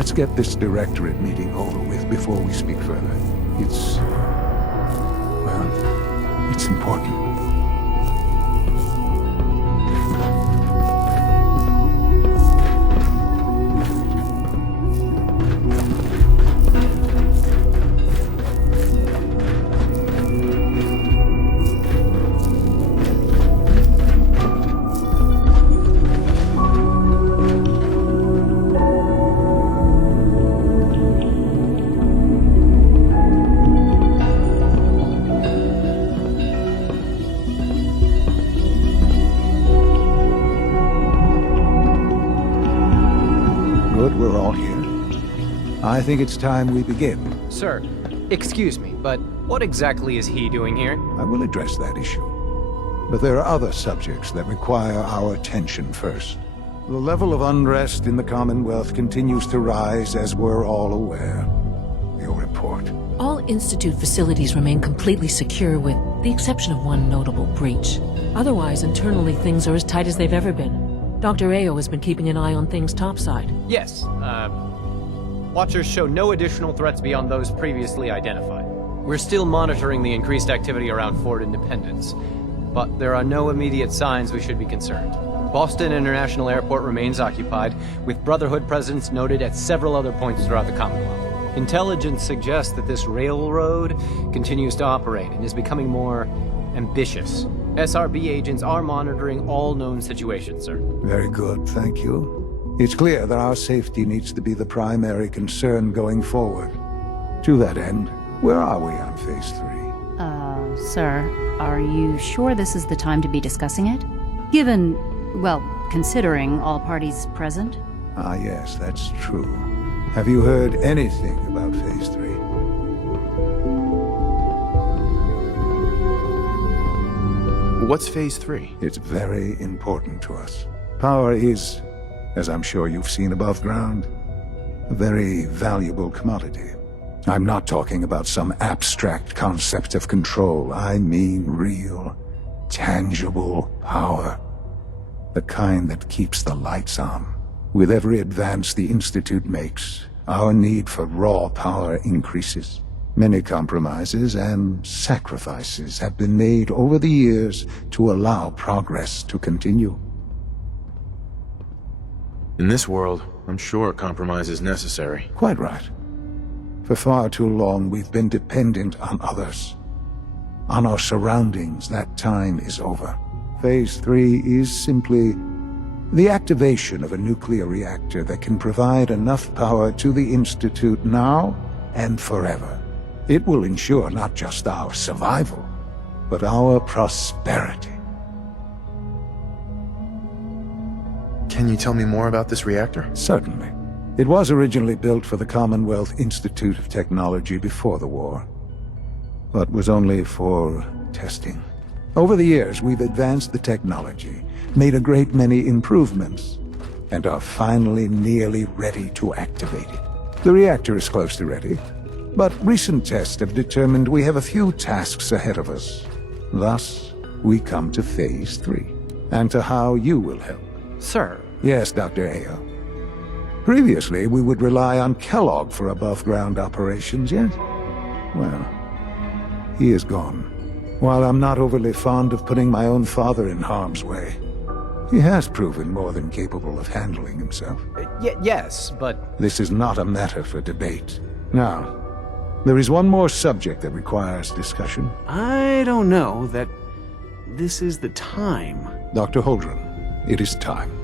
Let's get this directorate meeting over with before we speak further. It's important. We're all here. I think it's time we begin. Sir, excuse me, but what exactly is he doing here? I will address that issue. But there are other subjects that require our attention first. The level of unrest in the Commonwealth continues to rise, as we're all aware. Your report. All Institute facilities remain completely secure with the exception of one notable breach. Otherwise, internally things are as tight as they've ever been. Dr. A.O. has been keeping an eye on things topside. Yes, Watchers show no additional threats beyond those previously identified. We're still monitoring the increased activity around Fort Independence, but there are no immediate signs we should be concerned. Boston International Airport remains occupied, with Brotherhood presence noted at several other points throughout the Commonwealth. Intelligence suggests that this railroad continues to operate and is becoming more ambitious. SRB agents are monitoring all known situations, sir. Very good, thank you. It's clear that our safety needs to be the primary concern going forward. To that end, where are we on Phase 3? Sir, are you sure this is the time to be discussing it? Given, well, considering all parties present? Ah, yes, that's true. Have you heard anything about Phase 3? What's Phase 3? It's very important to us. Power is, as I'm sure you've seen above ground, a very valuable commodity. I'm not talking about some abstract concept of control. I mean real, tangible power. The kind that keeps the lights on. With every advance the Institute makes, our need for raw power increases. Many compromises and sacrifices have been made over the years to allow progress to continue. In this world, I'm sure compromise is necessary. Quite right. For far too long, we've been dependent on others. On our surroundings. That time is over. Phase 3 is simply the activation of a nuclear reactor that can provide enough power to the Institute now and forever. It will ensure not just our survival, but our prosperity. Can you tell me more about this reactor? Certainly. It was originally built for the Commonwealth Institute of Technology before the war, but was only for testing. Over the years, we've advanced the technology, made a great many improvements, and are finally nearly ready to activate it. The reactor is close to ready, but recent tests have determined we have a few tasks ahead of us. Thus, we come to Phase 3, and to how you will help. Sir. Yes, Dr. A.O. Previously, we would rely on Kellogg for above-ground operations, yes? Well, he is gone. While I'm not overly fond of putting my own father in harm's way, he has proven more than capable of handling himself. Yes, but... This is not a matter for debate. Now, there is one more subject that requires discussion. I don't know that this is the time. Dr. Holdren, it is time.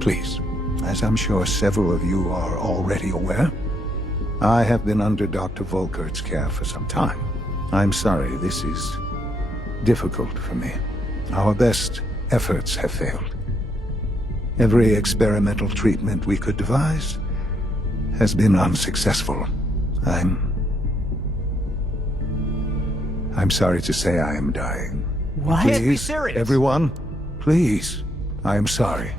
Please, as I'm sure several of you are already aware, I have been under Dr. Volkert's care for some time. I'm sorry this is difficult for me. Our best efforts have failed. Every experimental treatment we could devise has been unsuccessful. I'm sorry to say I am dying. What? Please, Can't be serious. everyone, please, I am sorry.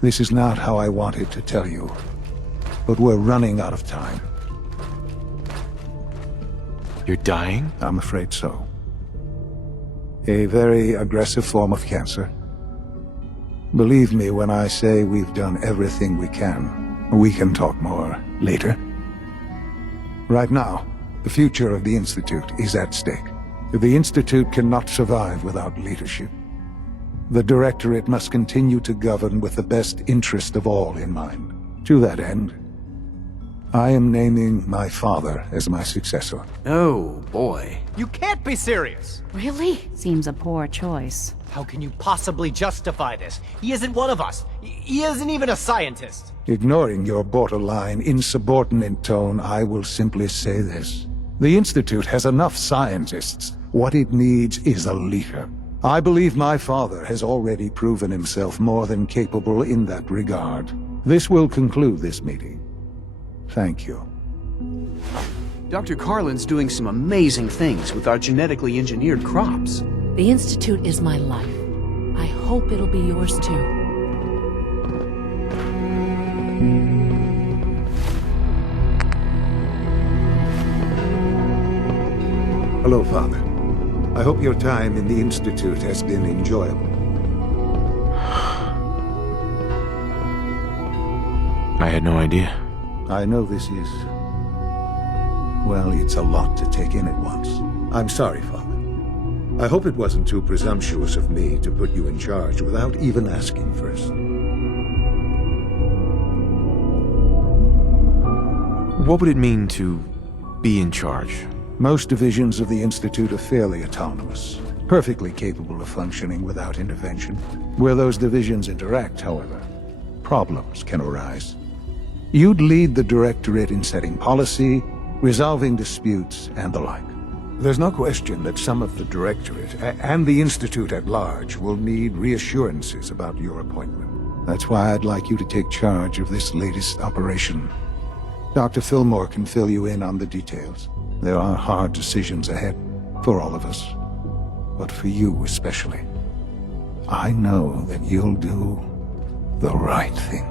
This is not how I wanted to tell you, but we're running out of time. You're dying? I'm afraid so. A very aggressive form of cancer. Believe me when I say we've done everything we can. We can talk more later. Right now, the future of the Institute is at stake. The Institute cannot survive without leadership. The Directorate must continue to govern with the best interest of all in mind. To that end, I am naming my father as my successor. Oh, boy. You can't be serious! Really? Seems a poor choice. How can you possibly justify this? He isn't one of us. He isn't even a scientist. Ignoring your borderline, insubordinate tone, I will simply say this. The Institute has enough scientists. What it needs is a leader. I believe my father has already proven himself more than capable in that regard. This will conclude this meeting. Thank you. Dr. Carlin's doing some amazing things with our genetically engineered crops. The Institute is my life. I hope it'll be yours too. Hello, Father. I hope your time in the Institute has been enjoyable. I had no idea. I know this is... well, it's a lot to take in at once. I'm sorry, Father. I hope it wasn't too presumptuous of me to put you in charge without even asking first. What would it mean to be in charge? Most divisions of the Institute are fairly autonomous, perfectly capable of functioning without intervention. Where those divisions interact, however, problems can arise. You'd lead the Directorate in setting policy, resolving disputes, and the like. There's no question that some of the Directorate and the Institute at large will need reassurances about your appointment. That's why I'd like you to take charge of this latest operation. Dr. Fillmore can fill you in on the details. There are hard decisions ahead for all of us, but for you especially. I know that you'll do the right thing.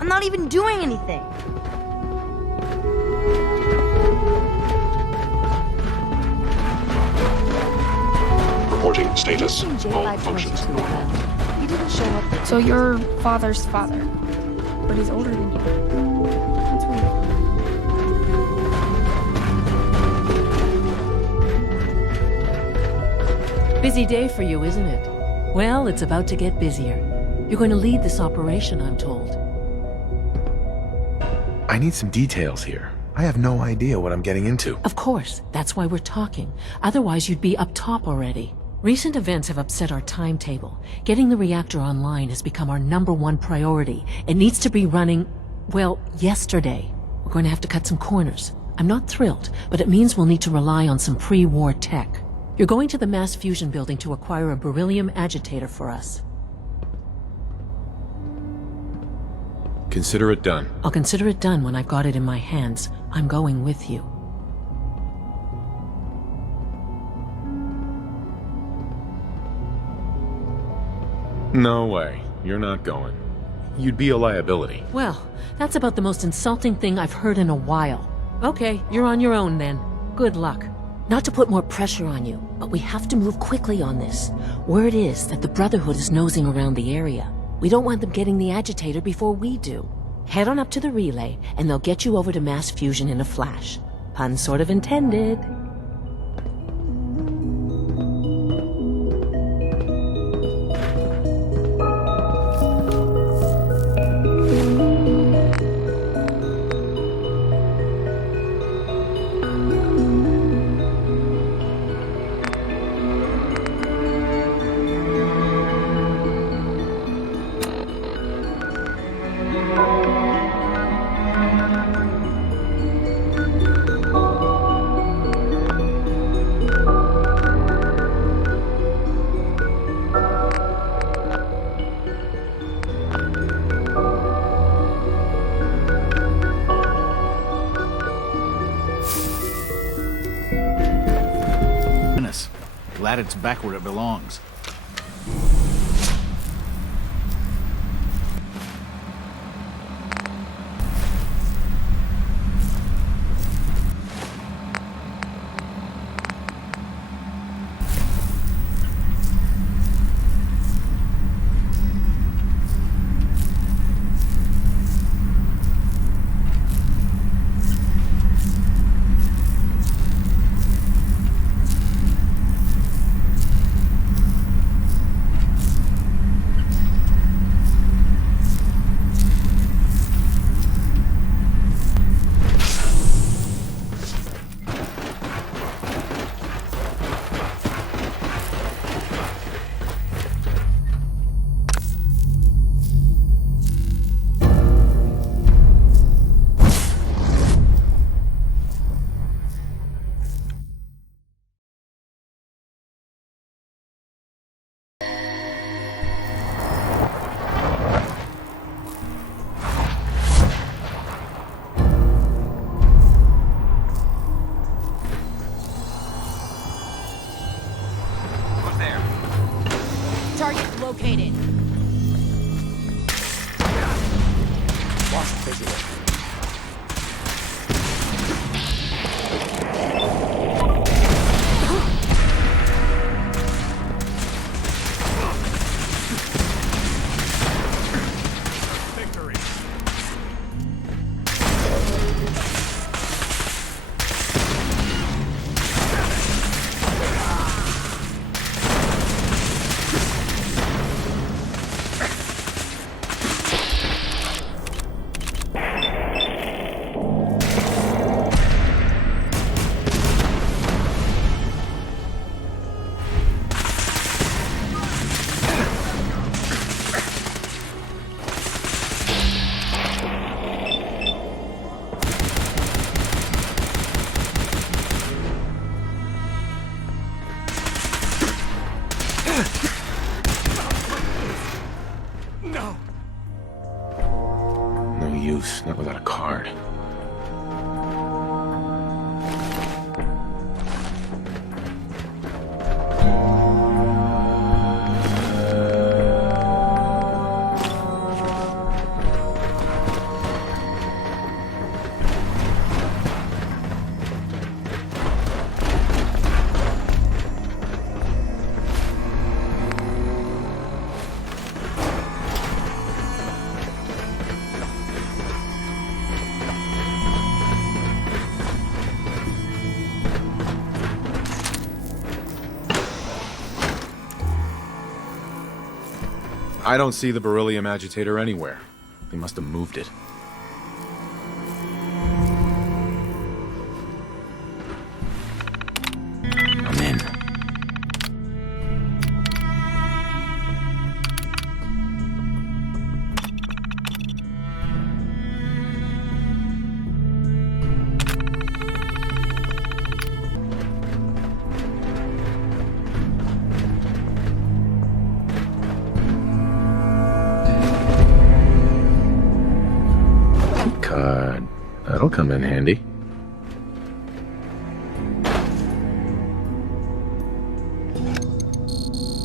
I'm not even doing anything. Reporting status. J5 All functions normal. He didn't show up. So your father's father, but he's older than you. That's weird. Busy day for you, isn't it? Well, it's about to get busier. You're going to lead this operation, I'm told. I need some details here. I have no idea what I'm getting into. Of course, that's why we're talking. Otherwise, you'd be up top already. Recent events have upset our timetable. Getting the reactor online has become our #1 priority. It needs to be running, well, yesterday. We're going to have to cut some corners. I'm not thrilled, but it means we'll need to rely on some pre-war tech. You're going to the mass fusion building to acquire a Beryllium agitator for us. Consider it done. I'll consider it done when I've got it in my hands. I'm going with you. No way. You're not going. You'd be a liability. Well, that's about the most insulting thing I've heard in a while. Okay, you're on your own then. Good luck. Not to put more pressure on you, but we have to move quickly on this. Word is that the Brotherhood is nosing around the area. We don't want them getting the agitator before we do. Head on up to the relay, and they'll get you over to mass fusion in a flash. Pun sort of intended. glad it's back where it belongs. Target located. Lost visual. No use, not without a card. I don't see the Beryllium Agitator anywhere. They must have moved it. I'm in. That'll come in handy.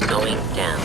Going down.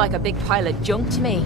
like a big pile of junk to me.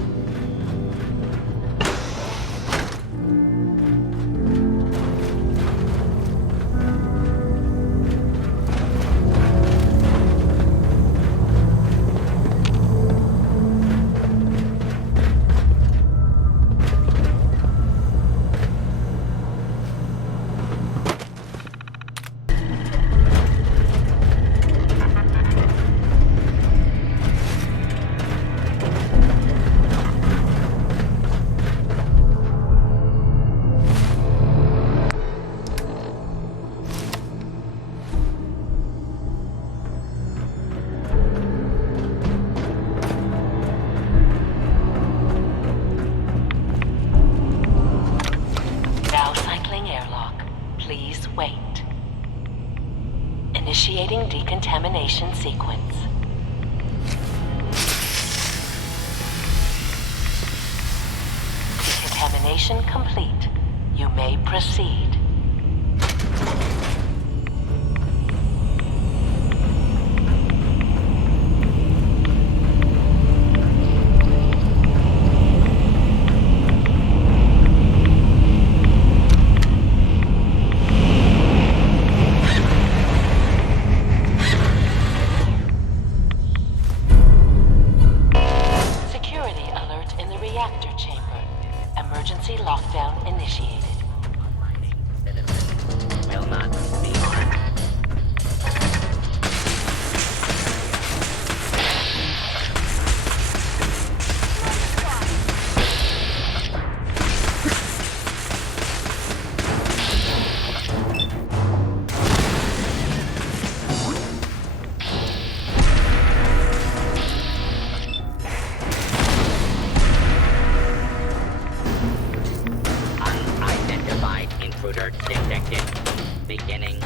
Initiating decontamination sequence. Decontamination complete. You may proceed.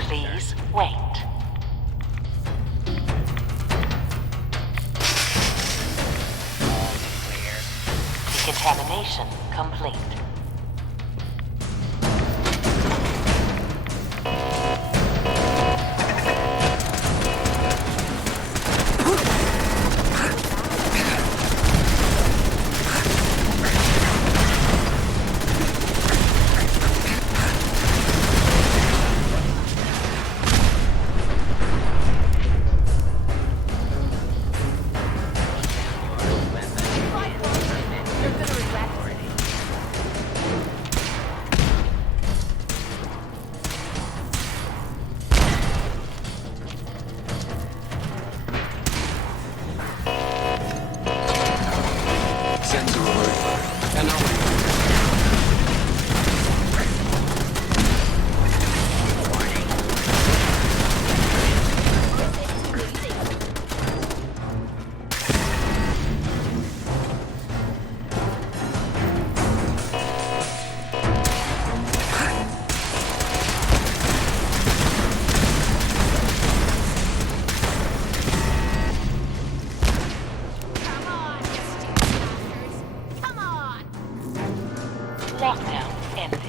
Please wait. Decontamination complete. Lockdown ended.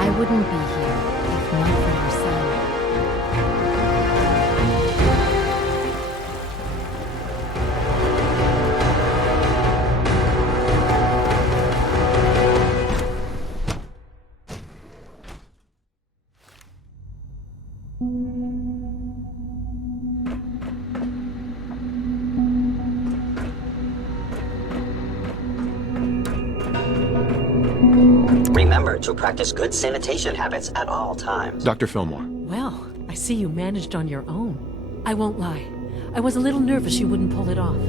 I wouldn't be here if not for your son. Remember to practice good sanitation habits at all times. Dr. Fillmore. Well, I see you managed on your own. I won't lie. I was a little nervous you wouldn't pull it off.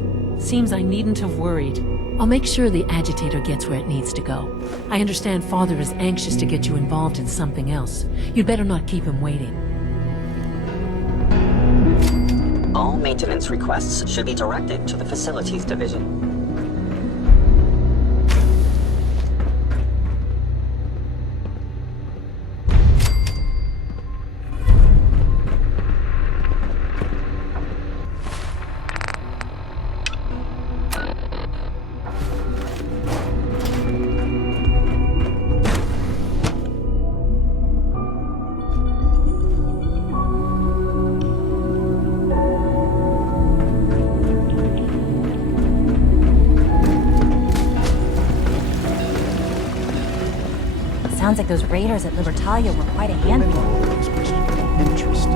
Seems I needn't have worried. I'll make sure the agitator gets where it needs to go. I understand Father is anxious to get you involved in something else. You'd better not keep him waiting. All maintenance requests should be directed to the Facilities Division. Sounds like those raiders at Libertalia were quite a handful. Interesting.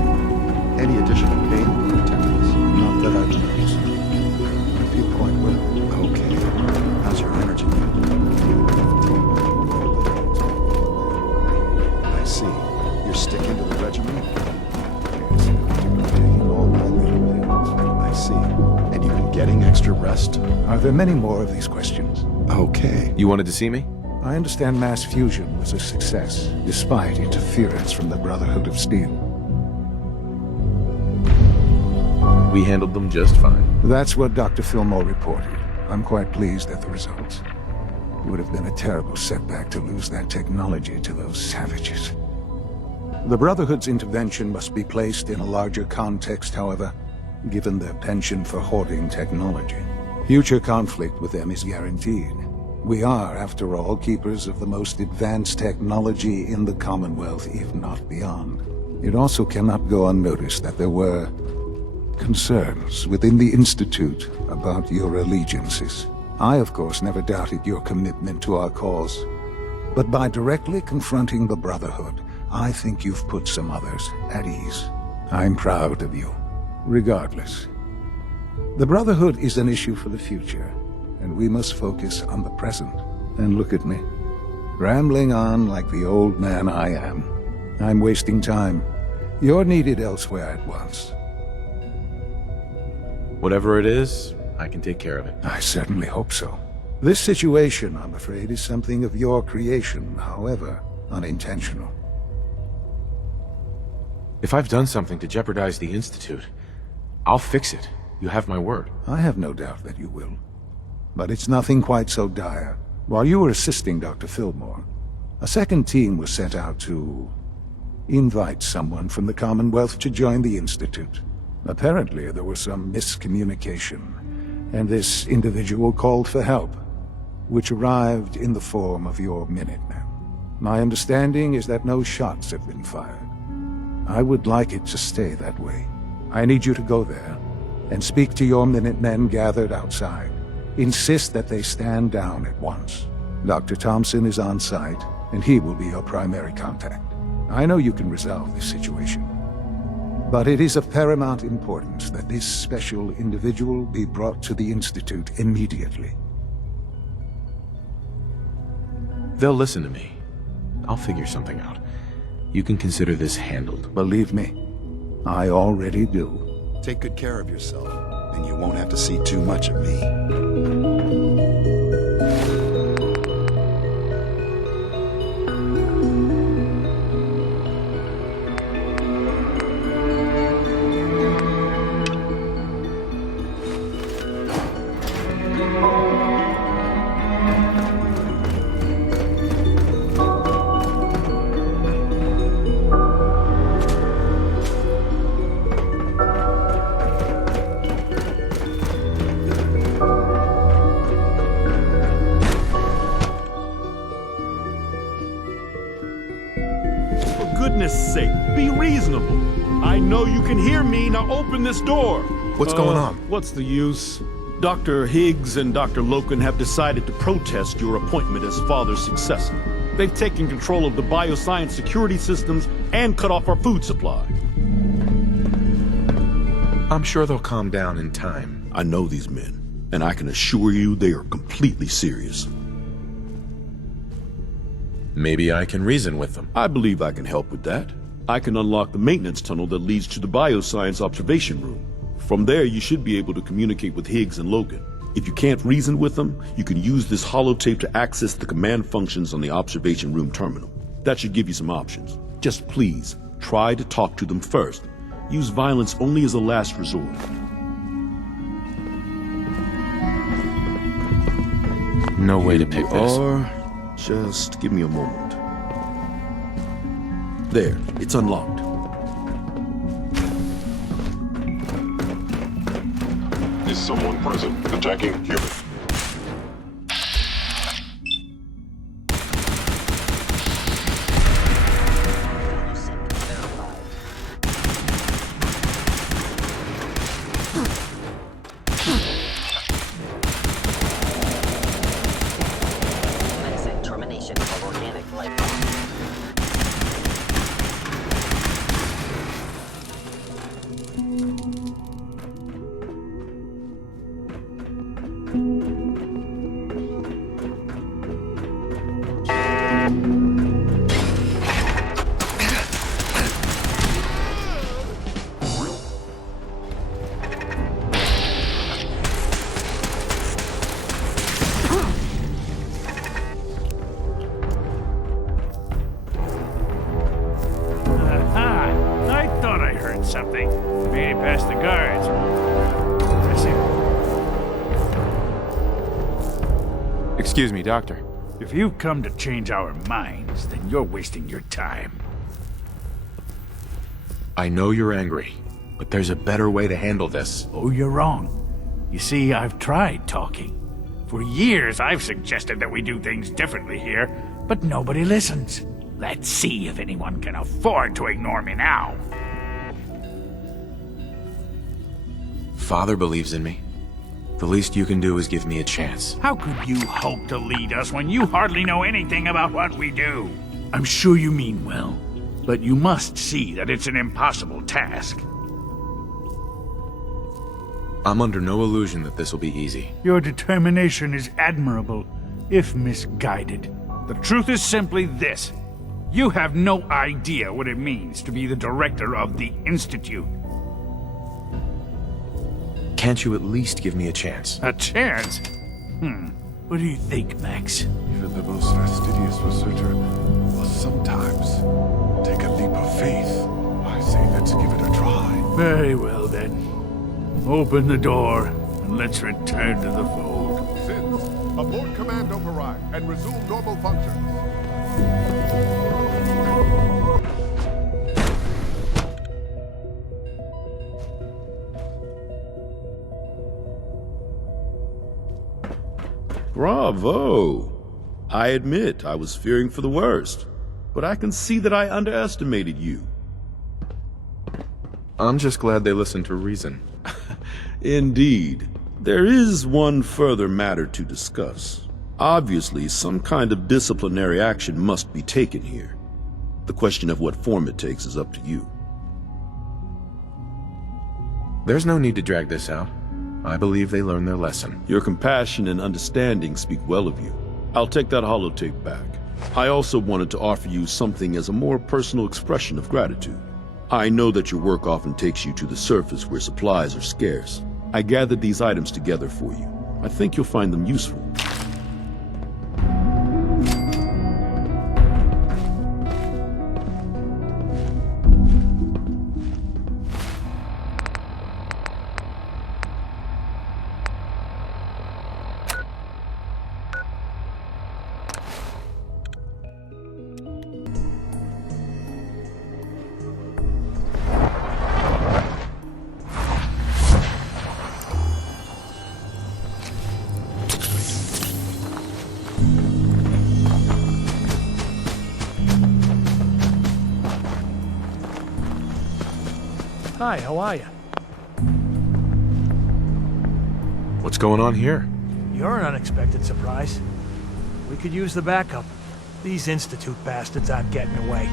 Any additional pain in attendance? Not that I've noticed. I feel quite well. Okay. How's your energy? I see. You're sticking to the regimen? Yes, taking all my little pills. I see. And you've been getting extra rest? Are there many more of these questions? Okay. You wanted to see me? I understand mass fusion was a success, despite interference from the Brotherhood of Steel. We handled them just fine. That's what Dr. Fillmore reported. I'm quite pleased at the results. It would have been a terrible setback to lose that technology to those savages. The Brotherhood's intervention must be placed in a larger context, however, given their penchant for hoarding technology. Future conflict with them is guaranteed. We are, after all, keepers of the most advanced technology in the Commonwealth, if not beyond. It also cannot go unnoticed that there were concerns within the Institute about your allegiances. I, of course, never doubted your commitment to our cause. But by directly confronting the Brotherhood, I think you've put some others at ease. I'm proud of you, regardless. The Brotherhood is an issue for the future, and we must focus on the present. And look at me, rambling on like the old man I am. I'm wasting time. You're needed elsewhere at once. Whatever it is, I can take care of it. I certainly hope so. This situation, I'm afraid, is something of your creation, however unintentional. If I've done something to jeopardize the Institute, I'll fix it. You have my word. I have no doubt that you will. But it's nothing quite so dire. While you were assisting Dr. Fillmore, a second team was sent out to invite someone from the Commonwealth to join the Institute. Apparently, there was some miscommunication, and this individual called for help, which arrived in the form of your Minutemen. My understanding is that no shots have been fired. I would like it to stay that way. I need you to go there and speak to your Minutemen gathered outside. Insist that they stand down at once. Dr. Thompson is on site, and he will be your primary contact. I know you can resolve this situation, but it is of paramount importance that this special individual be brought to the Institute immediately. They'll listen to me. I'll figure something out. You can consider this handled. Believe me, I already do. Take good care of yourself, and you won't have to see too much of me. goodness sake, be reasonable. I know you can hear me, now open this door. What's going on? What's the use? Dr. Higgs and Dr. Loken have decided to protest your appointment as father's successor. They've taken control of the bioscience security systems and cut off our food supply. I'm sure they'll calm down in time. I know these men, and I can assure you they are completely serious. Maybe I can reason with them. I believe I can help with that. I can unlock the maintenance tunnel that leads to the bioscience observation room. From there, you should be able to communicate with Higgs and Logan. If you can't reason with them, you can use this holotape to access the command functions on the observation room terminal. That should give you some options. Just please, try to talk to them first. Use violence only as a last resort. No way to pick this. Or just give me a moment. There, it's unlocked. Is someone present attacking human? Menacing termination of organic life form. I thought I heard something. Made it past the guards. Excuse me, Doctor. If you've come to change our minds, then you're wasting your time. I know you're angry, but there's a better way to handle this. Oh, you're wrong. You see, I've tried talking. For years, I've suggested that we do things differently here, but nobody listens. Let's see if anyone can afford to ignore me now. Father believes in me. The least you can do is give me a chance. How could you hope to lead us when you hardly know anything about what we do? I'm sure you mean well, but you must see that it's an impossible task. I'm under no illusion that this will be easy. Your determination is admirable, if misguided. The truth is simply this. You have no idea what it means to be the director of the Institute. Can't you at least give me a chance? A chance? What do you think, Max? Even the most fastidious researcher will sometimes take a leap of faith. I say let's give it a try. Very well, then. Open the door, and let's return to the fold. Sins, abort command override and resume normal functions. Bravo! I admit I was fearing for the worst, but I can see that I underestimated you. I'm just glad they listened to reason. Indeed. There is one further matter to discuss. Obviously, some kind of disciplinary action must be taken here. The question of what form it takes is up to you. There's no need to drag this out. I believe they learned their lesson. Your compassion and understanding speak well of you. I'll take that holotape back. I also wanted to offer you something as a more personal expression of gratitude. I know that your work often takes you to the surface where supplies are scarce. I gathered these items together for you. I think you'll find them useful. Hi, how are you? What's going on here? You're an unexpected surprise. We could use the backup. These Institute bastards aren't getting away.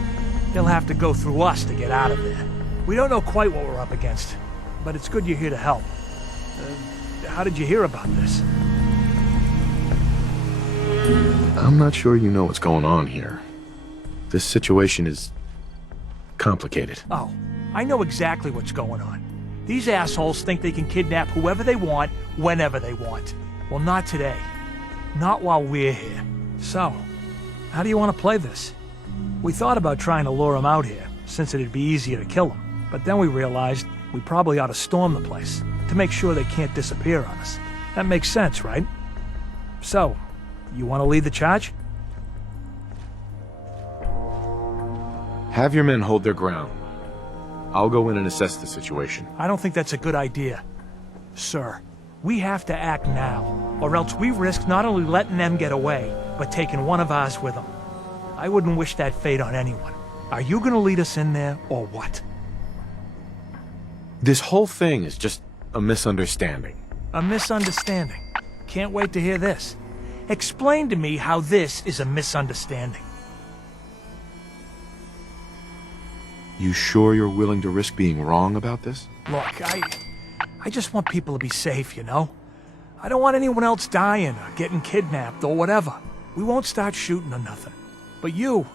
They'll have to go through us to get out of there. We don't know quite what we're up against, but it's good you're here to help. How did you hear about this? I'm not sure you know what's going on here. This situation is complicated. Oh, I know exactly what's going on. These assholes think they can kidnap whoever they want, whenever they want. Well, not today. Not while we're here. So, how do you want to play this? We thought about trying to lure them out here, since it'd be easier to kill them. But then we realized we probably ought to storm the place, to make sure they can't disappear on us. That makes sense, right? So, you want to lead the charge? Have your men hold their ground. I'll go in and assess the situation. I don't think that's a good idea. Sir, we have to act now, or else we risk not only letting them get away, but taking one of ours with them. I wouldn't wish that fate on anyone. Are you gonna lead us in there, or what? This whole thing is just a misunderstanding. A misunderstanding? Can't wait to hear this. Explain to me how this is a misunderstanding. You sure you're willing to risk being wrong about this? Look, I just want people to be safe, you know? I don't want anyone else dying or getting kidnapped or whatever. We won't start shooting or nothing. But you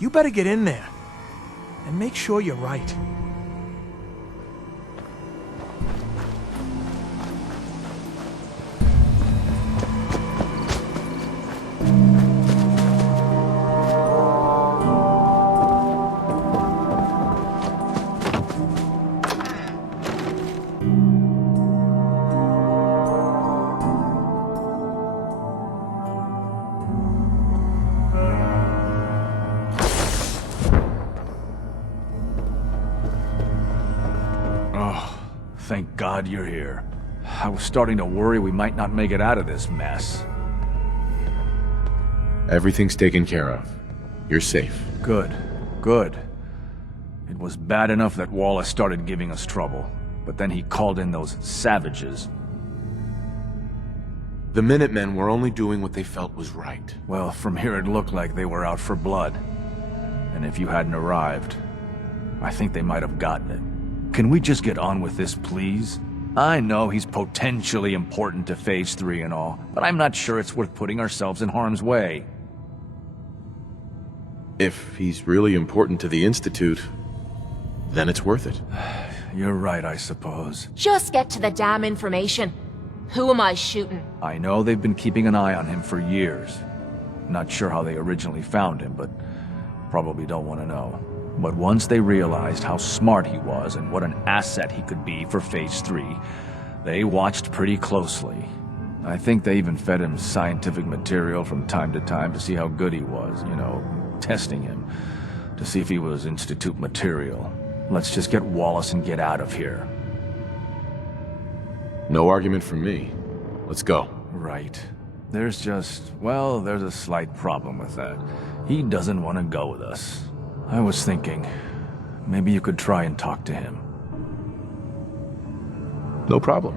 better get in there and make sure you're right. Thank God you're here. I was starting to worry we might not make it out of this mess. Everything's taken care of. You're safe. Good. Good. It was bad enough that Wallace started giving us trouble, but then he called in those savages. The Minutemen were only doing what they felt was right. Well, from here it looked like they were out for blood. And if you hadn't arrived, I think they might have gotten it. Can we just get on with this, please? I know he's potentially important to Phase 3 and all, but I'm not sure it's worth putting ourselves in harm's way. If he's really important to the Institute, then it's worth it. You're right, I suppose. Just get to the damn information. Who am I shooting? I know they've been keeping an eye on him for years. Not sure how they originally found him, but probably don't want to know. But once they realized how smart he was and what an asset he could be for Phase 3, they watched pretty closely. I think they even fed him scientific material from time to time to see how good he was, you know, testing him, to see if he was Institute material. Let's just get Wallace and get out of here. No argument from me. Let's go. Right. There's just, well, there's a slight problem with that. He doesn't want to go with us. I was thinking, maybe you could try and talk to him. No problem.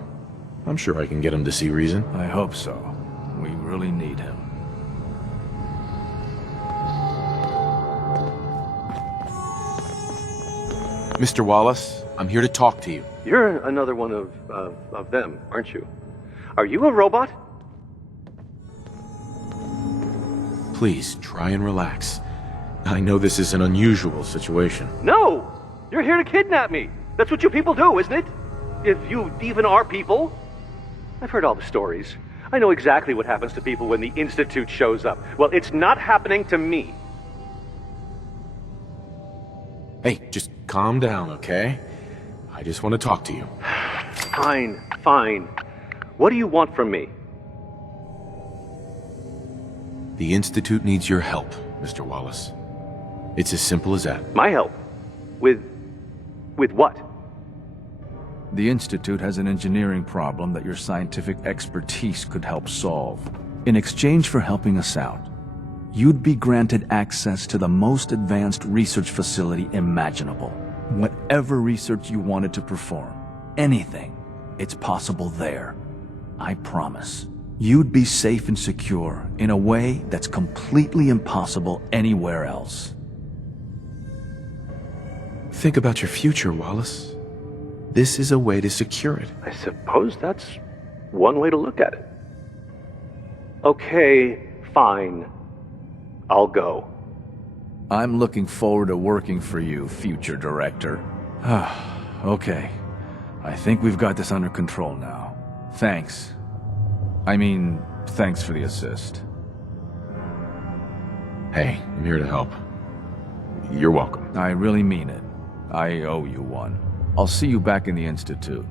I'm sure I can get him to see reason. I hope so. We really need him. Mr. Wallace, I'm here to talk to you. You're another one of them, aren't you? Are you a robot? Please, try and relax. I know this is an unusual situation. No! You're here to kidnap me! That's what you people do, isn't it? If you even are people. I've heard all the stories. I know exactly what happens to people when the Institute shows up. Well, it's not happening to me. Hey, just calm down, okay? I just want to talk to you. Fine, fine. What do you want from me? The Institute needs your help, Mr. Wallace. It's as simple as that. My help? With what? The Institute has an engineering problem that your scientific expertise could help solve. In exchange for helping us out, you'd be granted access to the most advanced research facility imaginable. Whatever research you wanted to perform, anything, it's possible there. I promise. You'd be safe and secure in a way that's completely impossible anywhere else. Think about your future, Wallace. This is a way to secure it. I suppose that's one way to look at it. Okay, fine. I'll go. I'm looking forward to working for you, future director. Okay. I think we've got this under control now. Thanks. I mean, thanks for the assist. Hey, I'm here to help. You're welcome. I really mean it. I owe you one. I'll see you back in the Institute.